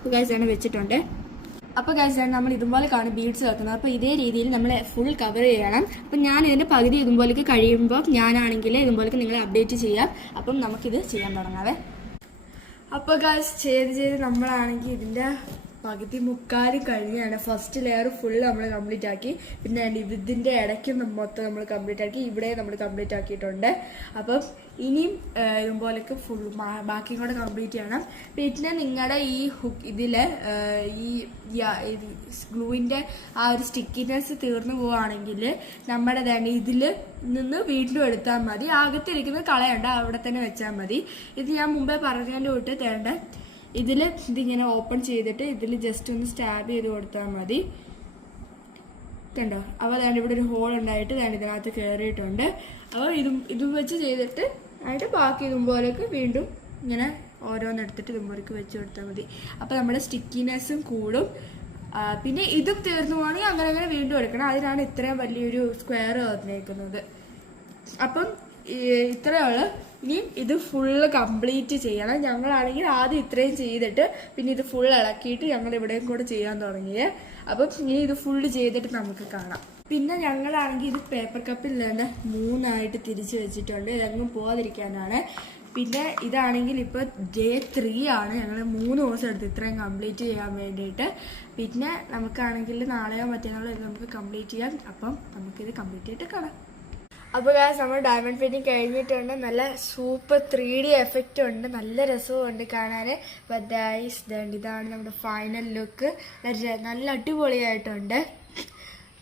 അപ്പോൾ ഗൈസ് ആണ് വെച്ചിട്ടുണ്ട്. അപ്പോൾ ഗൈസ് നമ്മൾ ഇതുപോലെയാണ് ബീഡ്സ് വെക്കുന്നത്. അപ്പോൾ ഇതേ രീതിയിൽ നമ്മൾ ഫുൾ കവർ ചെയ്യണം. അപ്പം ഞാൻ ഇതിൻ്റെ പകുതി ഇതുപോലേക്ക് കഴിയുമ്പോൾ ഞാനാണെങ്കിൽ ഇതുപോലേക്ക് നിങ്ങളെ അപ്ഡേറ്റ് ചെയ്യാം. അപ്പം നമുക്കിത് ചെയ്യാൻ തുടങ്ങാവേ. അപ്പോൾ ഗൈസ് ചെയ്ത് നമ്മളാണെങ്കിൽ ഇതിൻ്റെ പകുതി മുക്കാലും കഴിഞ്ഞാണ്. ഫസ്റ്റ് ലെയർ ഫുൾ നമ്മൾ കംപ്ലീറ്റ് ആക്കി. പിന്നെ ഇതിൻ്റെ ഇടയ്ക്കും മൊത്തം നമ്മൾ കംപ്ലീറ്റ് ആക്കി. ഇവിടെ നമ്മൾ കംപ്ലീറ്റ് ആക്കിയിട്ടുണ്ട്. അപ്പം ഇനിയും ഇതുപോലൊക്കെ ഫുൾ ബാക്കിയും കൂടെ കംപ്ലീറ്റ് ചെയ്യണം. പിന്നെ നിങ്ങളുടെ ഈ ഹുക്ക് ഇതിൽ ഈ ഗ്ലൂവിൻ്റെ ആ ഒരു സ്റ്റിക്കിനെസ് തീർന്നു പോവുകയാണെങ്കിൽ നമ്മുടെ ഇതിൽ നിന്ന് വീണ്ടും എടുത്താൽ മതി. അകത്തിരിക്കുന്നത് കളയണ്ട, അവിടെ തന്നെ വെച്ചാൽ മതി. ഇത് ഞാൻ മുമ്പേ പറഞ്ഞതിൻ്റെ തൊട്ട് തേണ്ട ഇതിങ്ങനെ ഓപ്പൺ ചെയ്തിട്ട് ഇതിൽ ജസ്റ്റ് ഒന്ന് സ്റ്റാബ് ചെയ്ത് കൊടുത്താൽ മതി. കണ്ടോ? അപ്പോൾ ഇവിടെ ഒരു ഹോൾ ഉണ്ടായിട്ട് ഇതിനകത്ത് കയറിയിട്ടുണ്ട്. അപ്പോൾ ഇതും വെച്ച് ചെയ്തിട്ട് ആയിട്ട് ബാക്കി ഇതുമ്പോലൊക്കെ വീണ്ടും ഇങ്ങനെ ഓരോന്നെടുത്തിട്ട് ഇതുമ്പോലേക്ക് വെച്ച് കൊടുത്താൽ മതി. അപ്പോൾ നമ്മുടെ സ്റ്റിക്കിനെസ്സും കൂടും. പിന്നെ ഇതും തീർന്നു പോകണമെങ്കിൽ അങ്ങനെ വീണ്ടും എടുക്കണം. അതിനാണ് ഇത്രയും വലിയൊരു സ്ക്വയർ വന്നേക്കുന്നത്. അപ്പം ഇത്രയേ ഉള്ളൂ. ഇനിയും ഇത് ഫുള്ള് കംപ്ലീറ്റ് ചെയ്യണം. ഞങ്ങളാണെങ്കിൽ ആദ്യം ഇത്രയും ചെയ്തിട്ട് പിന്നെ ഇത് ഫുൾ ഇളക്കിയിട്ട് ഞങ്ങൾ ഇവിടെയും കൂടെ ചെയ്യാൻ തുടങ്ങിയത്. അപ്പം ഇനി ഇത് ഫുള്ള് ചെയ്തിട്ട് നമുക്ക് കാണാം. പിന്നെ ഞങ്ങളാണെങ്കിൽ ഇത് പേപ്പർ കപ്പിൽ തന്നെ 3 തിരിച്ച് വെച്ചിട്ടുണ്ട്, ഇതെങ്ങും പോകാതിരിക്കാനാണ്. പിന്നെ ഇതാണെങ്കിൽ ഇപ്പോൾ Day 3 ആണ്. ഞങ്ങൾ 3 ദിവസം എടുത്ത് ഇത്രയും കംപ്ലീറ്റ് ചെയ്യാൻ വേണ്ടിയിട്ട്. പിന്നെ നമുക്കാണെങ്കിൽ നാളെയോ മറ്റന്നാളോ ഇത് നമുക്ക് കംപ്ലീറ്റ് ചെയ്യാം. അപ്പം നമുക്കിത് കംപ്ലീറ്റ് ചെയ്തിട്ട് കാണാം. അപ്പോൾ നമ്മൾ ഡയമണ്ട് പെയിന്റിങ് കഴിഞ്ഞിട്ടുണ്ട്. നല്ല സൂപ്പർ 3D എഫക്റ്റ് ഉണ്ട്, നല്ല രസവുമുണ്ട് കാണാൻ. ഇതാണ് നമ്മുടെ ഫൈനൽ ലുക്ക്. നല്ല അടിപൊളിയായിട്ടുണ്ട്.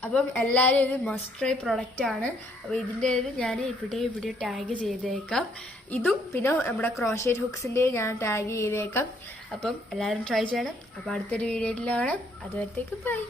അപ്പം എല്ലാവരും ഇത് മസ്റ്റ് ട്രൈ പ്രൊഡക്റ്റാണ്. അപ്പോൾ ഇതിൻ്റെ ഞാൻ ഇവിടെ ടാഗ് ചെയ്തേക്കാം. ഇതും പിന്നെ നമ്മുടെ ക്രോഷേറ്റ് ഹുക്സിൻ്റെ ഞാൻ ടാഗ് ചെയ്തേക്കാം. അപ്പം എല്ലാവരും ട്രൈ ചെയ്യണം. അപ്പോൾ അടുത്തൊരു വീഡിയോയിൽ കാണാം. അതുവരത്തേക്ക് ബൈ.